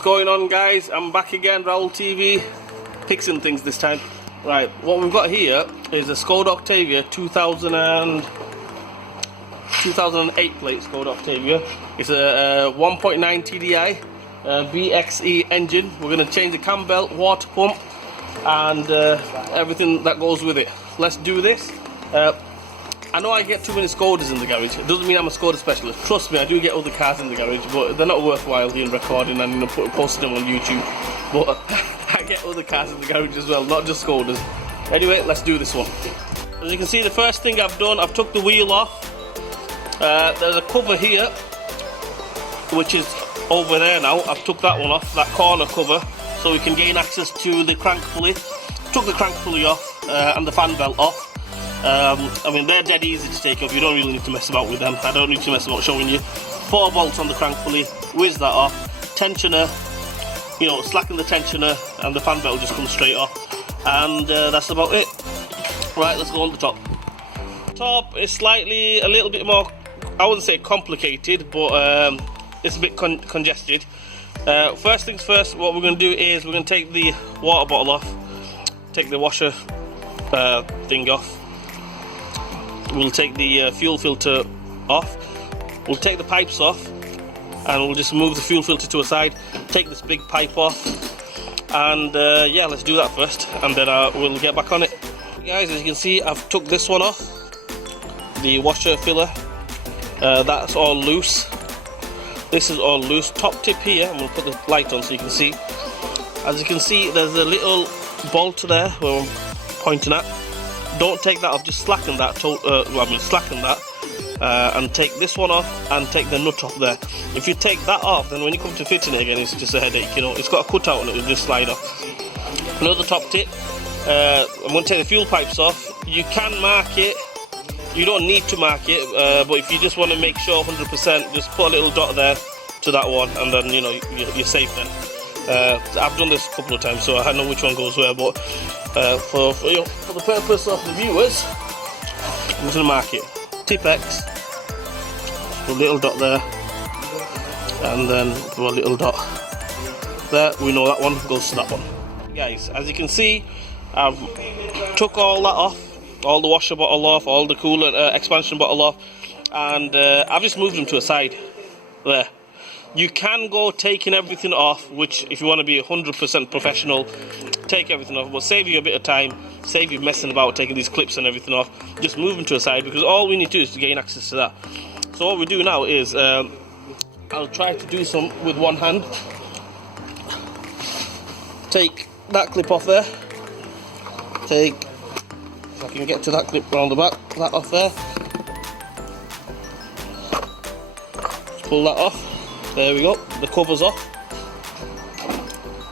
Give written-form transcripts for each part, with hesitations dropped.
What's going on, guys? I'm back again, Raul TV, fixing things this time. Right, what we've got here is a Skoda Octavia 2008 plate Skoda Octavia. It's a 1.9 TDI VXE engine. We're going to change the cambelt, water pump, and everything that goes with it. Let's do this. I know I get too many Skodas in the garage. It doesn't mean I'm a Skoda specialist. Trust me, I do get other cars in the garage, but they're not worthwhile being recording and posting them on YouTube. But I get other cars in the garage as well, not just Skodas. Anyway, let's do this one. As you can see, the first thing I've done, I've took the wheel off. There's a cover here, which is over there now. I've took that one off, that corner cover, so we can gain access to the crank pulley. Took the crank pulley off and the fan belt off. I mean, they're dead easy to take off. You don't really need to mess about with them. I don't need to mess about showing you. 4 bolts on the crank pulley, whiz that off. Tensioner, you know, slacken the tensioner, and the fan belt will just come straight off. And that's about it. Right, let's go on the top. Top is a little bit more, I wouldn't say complicated, but it's a bit congested. First things first, what we're going to do is we're going to take the water bottle off, take the washer thing off. We'll take the fuel filter off, we'll take the pipes off, and we'll just move the fuel filter to a side, take this big pipe off, and yeah, let's do that first, and then we'll get back on it. Guys, as you can see, I've took this one off, the washer filler, that's all loose. This is all loose. Top tip here, I'm going to put the light on so you can see. As you can see, there's a little bolt there where I'm pointing at. Don't take that off, just slacken that, slacken that, and take this one off and take the nut off there. If you take that off, then when you come to fitting it again, it's just a headache, you know. It's got a cutout and it will just slide off. Another top tip, I'm going to take the fuel pipes off. You can mark it, you don't need to mark it, but if you just want to make sure 100%, just put a little dot there to that one, and then, you know, you're safe then. I've done this a couple of times, so I know which one goes where, but for the purpose of the viewers, I'm just going to mark it. Tip X, put a little dot there, and then put a little dot there. We know that one goes to that one. Guys, as you can see, I've took all that off, all the washer bottle off, all the coolant expansion bottle off, and I've just moved them to a side there. You can go taking everything off, which if you want to be 100% professional, take everything off, but save you a bit of time, save you messing about taking these clips and everything off. Just move them to a side, because all we need to do is to gain access to that. So what we do now is, I'll try to do some with one hand. Take that clip off there. Take, if I can get to that clip around the back, that off there. Just pull that off. There we go, the cover's off.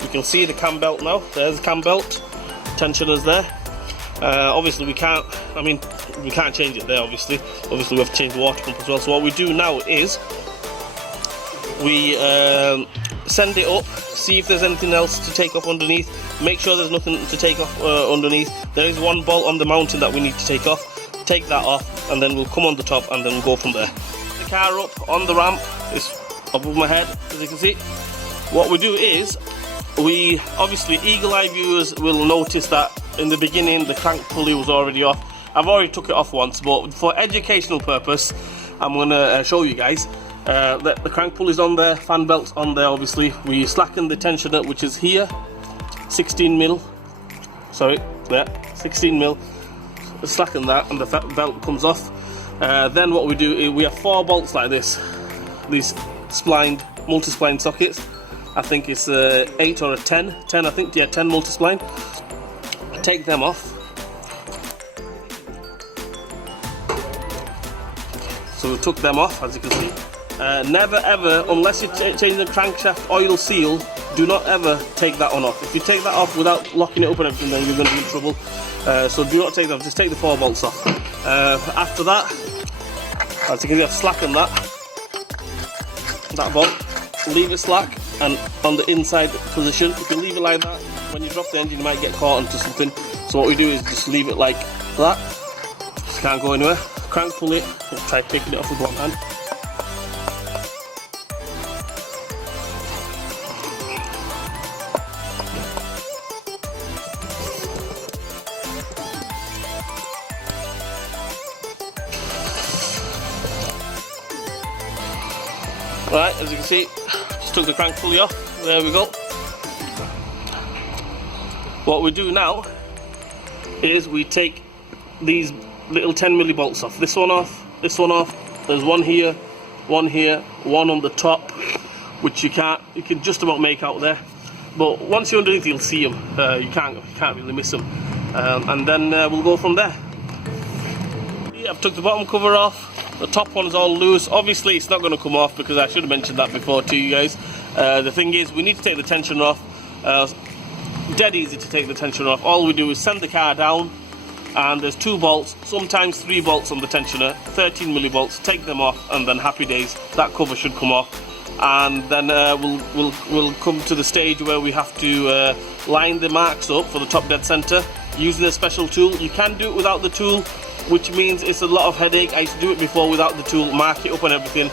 You can see the cam belt now. There's the cam belt. Tensioner's there. Obviously we can't change it there, obviously. Obviously we have to change the water pump as well. So what we do now is we send it up, see if there's anything else to take off underneath. Make sure there's nothing to take off underneath. There is one bolt on the mounting that we need to take off. Take that off, and then we'll come on the top, and then we'll go from there. The car up on the ramp is above my head, as you can see. What we do is, we obviously, eagle-eye viewers will notice that in the beginning the crank pulley was already off. I've already took it off once, but for educational purpose, I'm going to show you guys. The crank pulley's on there, fan belt's on there, obviously. We slacken the tensioner, which is here, 16mm. Sorry, there, 16mm. Slacken that, and the belt comes off. Then what we do is we have 4 bolts like this. These splined, multi-spline sockets. I think it's 8 or a 10. 10, I think, yeah, 10 multi-spline. Take them off. So we took them off, as you can see. Never ever, unless you're changing the crankshaft oil seal, do not ever take that one off. If you take that off without locking it up and everything, then you're going to be in trouble. So do not take that off, just take the 4 bolts off. After that, as you can see, I've slackened that bolt, leave it slack and on the inside position. If you leave it like that, when you drop the engine you might get caught into something. So what we do is just leave it like that. Just can't go anywhere. Crank pulley, we'll try picking it off with one hand. Right, as you can see, just took the crank pulley off. There we go. What we do now is we take these little 10mm bolts off. This one off, this one off. There's one here, one on the top, which you can just about make out there. But once you're underneath, you'll see them. You can't really miss them. And then we'll go from there. Yeah, I've took the bottom cover off. The top one is all loose. Obviously, it's not going to come off because I should have mentioned that before to you guys. The thing is, we need to take the tension off. Dead easy to take the tension off. All we do is send the car down, and there's 2 bolts, sometimes 3 bolts on the tensioner, 13mm bolts. Take them off, and then happy days. That cover should come off, and then we'll come to the stage where we have to line the marks up for the top dead center using a special tool. You can do it without the tool, which means it's a lot of headache. I used to do it before without the tool, mark it up and everything,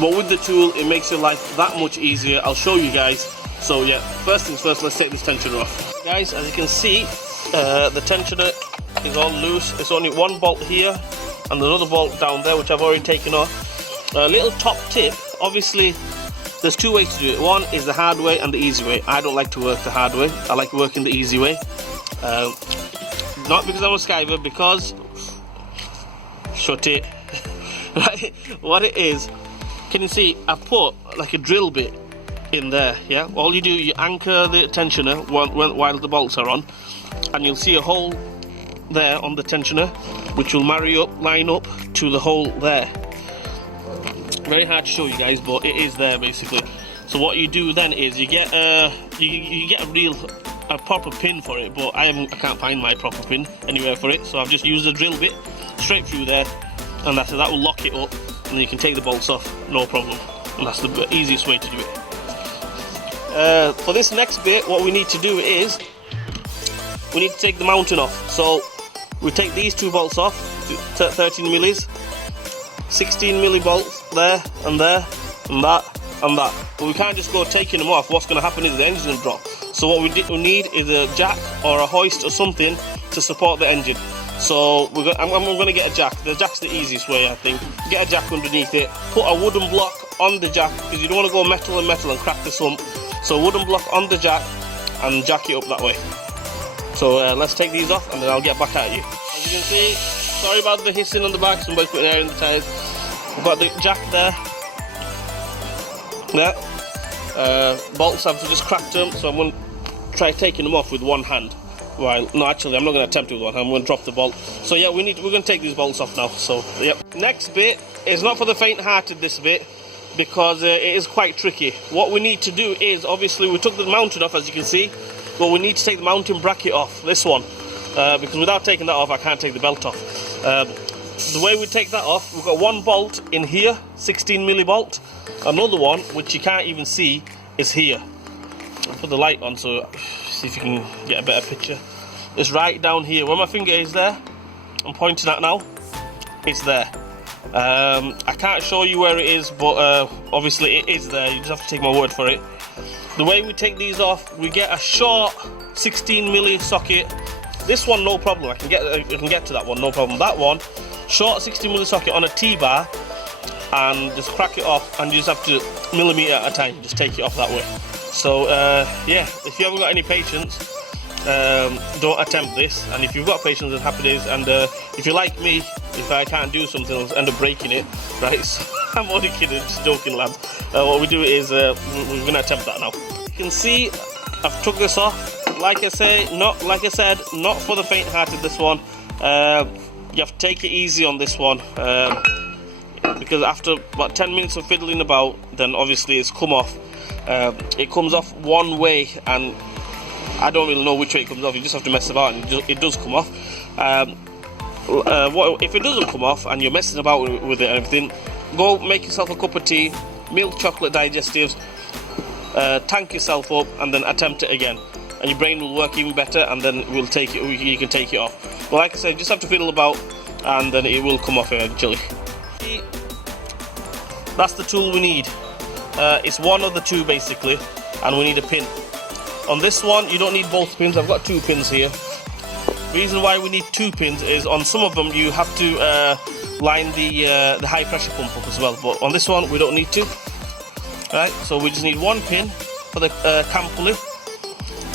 but with the tool it makes your life that much easier. I'll show you guys. So yeah, first things first, let's take this tensioner off. Guys, as you can see, the tensioner is all loose. It's only one bolt here and another bolt down there, which I've already taken off. A little top tip, obviously there's 2 ways to do it. One is the hard way and the easy way. I don't like to work the hard way, I like working the easy way. Not because I'm a skiver, because shut it. Right, what it is, can you see I've put like a drill bit in there? Yeah, all you do, you anchor the tensioner while the bolts are on, and you'll see a hole there on the tensioner which will line up to the hole there. Very hard to show you guys, but it is there basically. So what you do then is you get you get a proper pin for it, but I can't find my proper pin anywhere for it, so I've just used a drill bit straight through there, and that will lock it up, and you can take the bolts off, no problem. And that's the easiest way to do it. For this next bit, what we need to do is we need to take the mounting off. So we take these 2 bolts off, 13mm, 16mm bolts there and there and that and that. But we can't just go taking them off. What's going to happen is the engine's going to drop. So what we need is a jack or a hoist or something to support the engine. So I'm going to get a jack. The jack's the easiest way, I think. Get a jack underneath it, put a wooden block on the jack, because you don't want to go metal and crack the sump. So wooden block on the jack and jack it up that way. So let's take these off and then I'll get back at you. As you can see, sorry about the hissing on the back, somebody's putting air in the tyres. We've got the jack there. There. Bolts, I've just cracked them, so I'm going to try taking them off with one hand. Well, no, actually, I'm not going to attempt it with one hand. I'm going to drop the bolt. So yeah, we're going to take these bolts off now. So yep. Next bit is not for the faint-hearted. This bit, because it is quite tricky. What we need to do is, obviously, we took the mounting off, as you can see, but we need to take the mounting bracket off. This one, because without taking that off, I can't take the belt off. The way we take that off, we've got one bolt in here, 16mm bolt. Another one, which you can't even see, is here. I'll put the light on so see if you can get a better picture. It's right down here. Where my finger is there, I'm pointing at now, it's there. I can't show you where it is, but obviously it is there. You just have to take my word for it. The way we take these off, we get a short 16mm socket. This one, no problem. I can get to that one, no problem. That one, short 16mm socket on a T-bar, and just crack it off, and you just have to millimeter at a time, just take it off that way. So yeah, if you haven't got any patience, don't attempt this, and if you've got patience, then happy days. And if you're like me, if I can't do something, I'll end up breaking it, right? So I'm only kidding, just joking, lads. What we do is we're going to attempt that now. You can see I've took this off. Like I said, not for the faint-hearted. This one, you have to take it easy on this one, because after about 10 minutes of fiddling about, then obviously it's come off. It comes off one way, and I don't really know which way it comes off. You just have to mess about, and it does come off. If it doesn't come off and you're messing about with it and everything, go make yourself a cup of tea, milk chocolate digestives, tank yourself up, and then attempt it again, and your brain will work even better, and then you can take it off. But like I said, you just have to fiddle about, and then it will come off eventually. That's the tool we need. It's one of the 2 basically, and we need a pin. On this one, you don't need both pins. I've got 2 pins here. Reason why we need 2 pins is on some of them you have to line the high pressure pump up as well, but on this one we don't need to. Right, so we just need one pin for the cam pulley,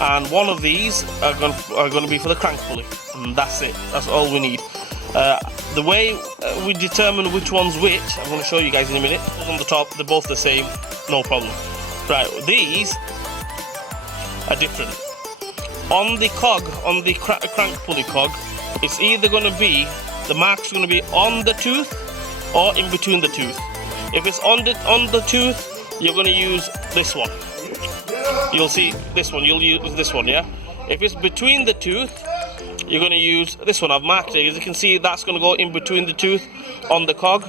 and one of these are going to be for the crank pulley, and that's it. That's all we need. The way we determine which one's which, I'm going to show you guys in a minute. On the top, they're both the same, no problem. Right, these are different. On the cog, on the crank pulley cog, it's either going to be, the mark's going to be on the tooth or in between the tooth. If it's on the tooth, you're going to use this one. You'll see this one, you'll use this one, yeah? If it's between the tooth, you're going to use this one. I've marked it. As you can see, that's going to go in between the tooth on the cog,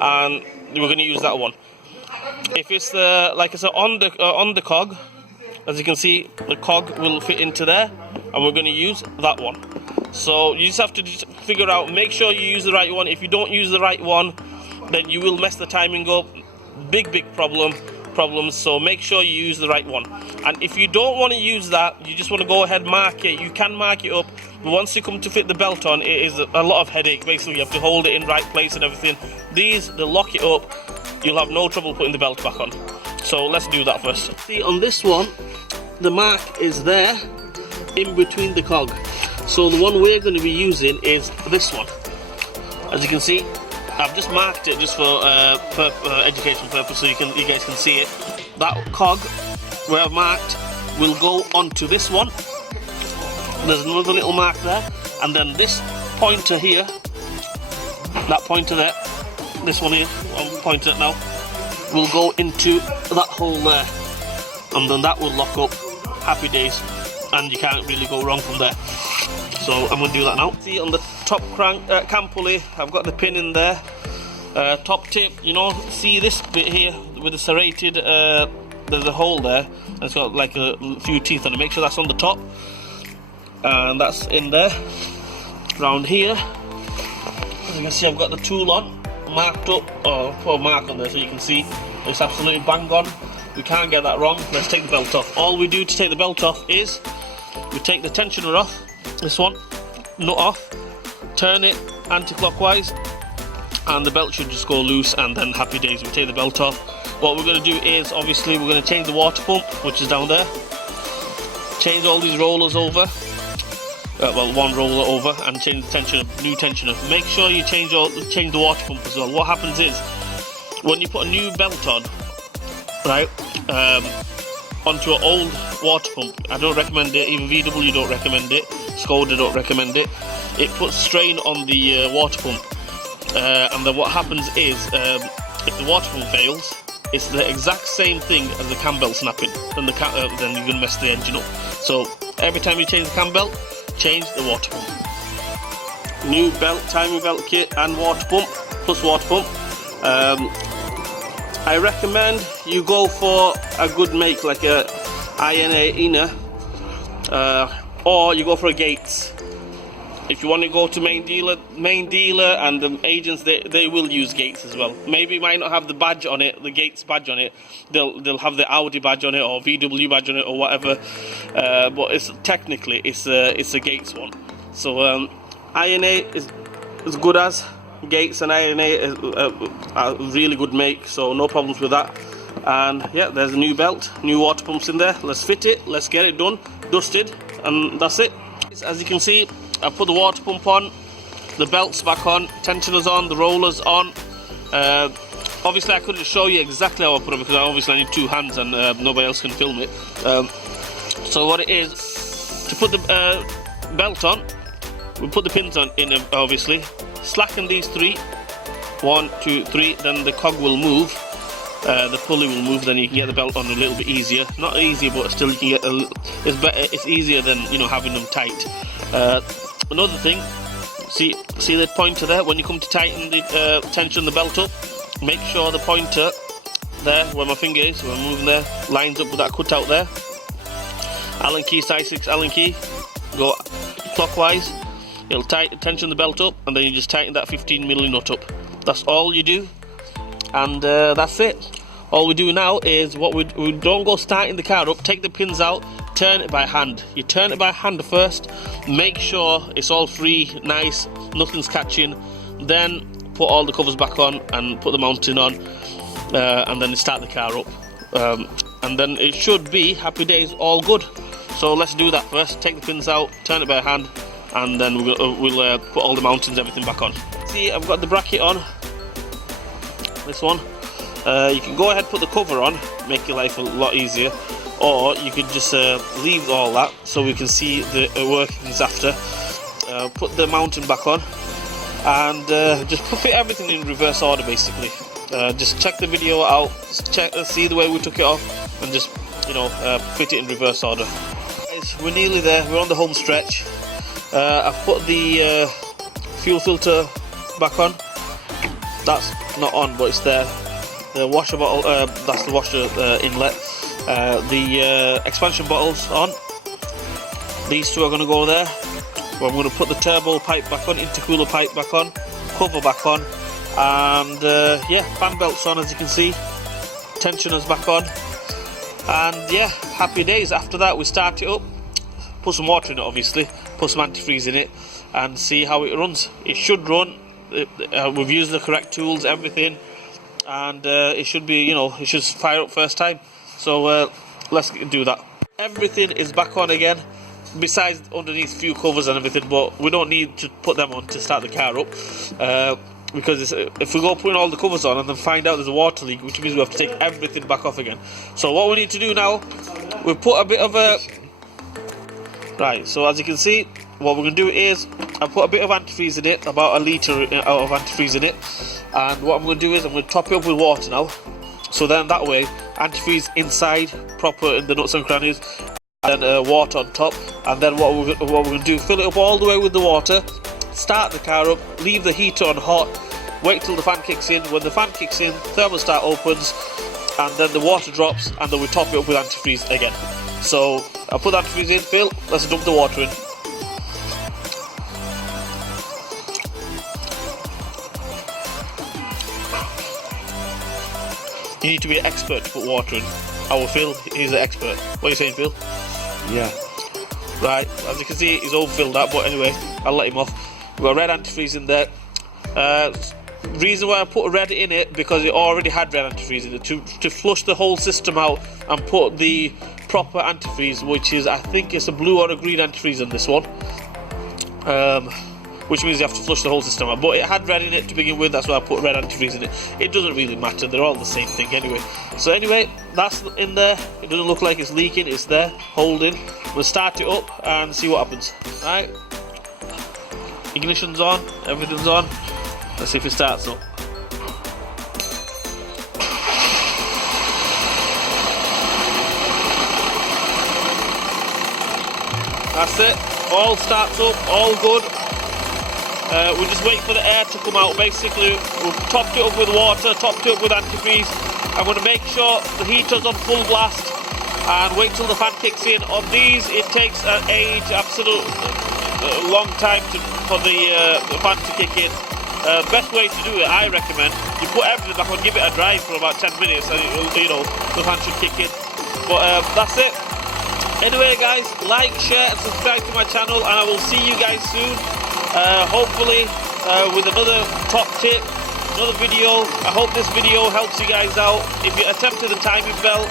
and we're going to use that one. If it's like I said, on the cog, as you can see, the cog will fit into there, and we're going to use that one. So you just have to figure out, make sure you use the right one. If you don't use the right one, then you will mess the timing up. Big problems. So make sure you use the right one. And if you don't want to use that, you just want to go ahead, mark it, you can mark it up, but once you come to fit the belt on, it is a lot of headache. Basically, you have to hold it in right place and everything. These, they'll lock it up, you'll have no trouble putting the belt back on. So let's do that first. See, on this one, the mark is there in between the cog. So the one we're going to be using is this one. As you can see, I've just marked it just for educational purpose, so you guys can see it. That cog where I've marked will go onto this one. There's another little mark there, and then this pointer here, that pointer there, this one here, I'll point it now, will go into that hole there, and then that will lock up. Happy days, and you can't really go wrong from there. So I'm going to do that now. See, on the top cam pulley, I've got the pin in there. Top tip, you know, see this bit here with the serrated, there's a hole there, and it's got like a few teeth on it. Make sure that's on the top, and that's in there. Around here, as you can see, I've got the tool on, marked up, or put a mark on there so you can see it's absolutely bang on. We can't get that wrong. Let's take the belt off. All we do to take the belt off is we take the tensioner off, this one, nut off, turn it anti-clockwise, and the belt should just go loose, and then happy days. We take the belt off. What we're going to do is, obviously, we're going to change the water pump, which is down there. Change all these rollers over. Well, one roller over, and change the tensioner, new tensioner. Make sure you change the water pump as well. What happens is, when you put a new belt on, right, onto an old water pump, I don't recommend it. Even VW don't recommend it. Skoda don't recommend it. It puts strain on the water pump, and then what happens is, if the water pump fails, it's the exact same thing as the cam belt snapping. Then then you're gonna mess the engine up. So every time you change the cam belt, change the water pump. New belt, timing belt kit, and water pump plus water pump. I recommend you go for a good make, like a INA, or you go for a Gates. If you want to go to main dealer, and the agents, they will use Gates as well. Maybe it might not have the badge on it, the Gates badge on it. They'll have the Audi badge on it, or VW badge on it, or whatever. But it's technically it's a Gates one. So INA is as good as Gates, and INA is a really good make. So no problems with that. And yeah, there's a new belt, new water pumps in there. Let's fit it. Let's get it done, dusted, and that's it. As you can see, I put the water pump on, the belt's back on, tensioner's on, the roller's on. Obviously I couldn't show you exactly how I put it because obviously I need two hands and nobody else can film it. So what it is, to put the belt on, we put the pins on in, obviously, slacken these three, 1, 2, 3, then the cog will move, the pulley will move, then you can get the belt on a little bit easier. Not easier, but still you can get it's better, it's easier than, you know, having them tight. Another thing, see the pointer there? When you come to tighten the tension the belt up, make sure the pointer there, where my finger is, where I'm moving there, lines up with that cutout there. Allen key, size 6 Allen key, go clockwise, it'll tension the belt up, and then you just tighten that 15mm nut up. That's all you do, and that's it. All we do now is, we don't go starting the car up, take the pins out, turn it by hand. You turn it by hand first, make sure it's all free, nice, nothing's catching, then put all the covers back on and put the mounting on. and then start the car up, and then it should be happy days, all good. So let's do that first. Take the pins out, turn it by hand, and then we'll put all the mountings, everything back on. See, I've got the bracket on, this one. You can go ahead, put the cover on, make your life a lot easier, or you could just leave all that so we can see the workings after. Put the mounting back on, and just fit everything in reverse order basically. Just check the video out, see the way we took it off, and just, you know, fit it in reverse order. Guys, we're nearly there, we're on the home stretch. I've put the fuel filter back on. That's not on, but it's there. The washer bottle, that's the washer inlet. The expansion bottle's on. These two are going to go there. Well, I'm going to put the turbo pipe back on, intercooler pipe back on, cover back on, and yeah, fan belts on, as you can see. Tensioners back on, and yeah, happy days. After that, we start it up, put some water in it, obviously, put some antifreeze in it, and see how it runs. It should run. We've used the correct tools, everything, and it should be, you know, it should fire up first time. So let's do that. Everything is back on again, besides underneath few covers and everything, but we don't need to put them on to start the car up, because if we go putting all the covers on and then find out there's a water leak, which means we have to take everything back off again. So what we need to do now, we've put a bit of a right, so as you can see, what we're going to do is I put a bit of antifreeze in it, about a litre of antifreeze in it, and what I'm going to do is I'm going to top it up with water now, so then that way antifreeze inside proper in the nuts and crannies, and water on top, and then what we're going to do, fill it up all the way with the water, start the car up, leave the heater on hot, wait till the fan kicks in. When the fan kicks in, thermostat opens, and then the water drops, and then we top it up with antifreeze again. So I'll put the antifreeze in, fill, let's dump the water in. You need to be an expert to put water in. Our Phil, he's an expert. What are you saying, Phil? Yeah. Right, as you can see, he's all filled up, but anyway, I'll let him off. We've got red antifreeze in there. Reason why I put red in it, because it already had red antifreeze in it, to flush the whole system out and put the proper antifreeze, which is, I think it's a blue or a green antifreeze in this one. Which means you have to flush the whole system out, but it had red in it to begin with, that's why I put red antifreeze in it. It doesn't really matter, they're all the same thing anyway. So anyway, that's in there. It doesn't look like it's leaking, it's there, holding. We'll start it up and see what happens. Alright, ignition's on, everything's on. Let's see if it starts up. That's it, all starts up, all good. We just wait for the air to come out. Basically, we've topped it up with water, topped it up with antifreeze. I'm going to make sure the heater's on full blast and wait till the fan kicks in. On these, it takes an age, absolute long time for the fan to kick in. Best way to do it, I recommend, you put everything back on, give it a drive for about 10 minutes, and you know, the fan should kick in. But that's it. Anyway, guys, like, share, and subscribe to my channel, and I will see you guys soon. Hopefully with another top tip, another video. I hope this video helps you guys out. If you're attempting the timing belt,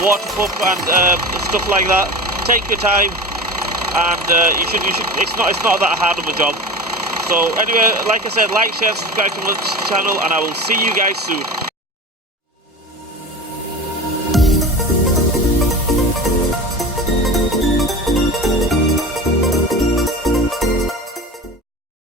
water pump and stuff like that, take your time, and you should. It's not that hard of a job. So anyway, like I said, like, share, subscribe to my channel, and I will see you guys soon.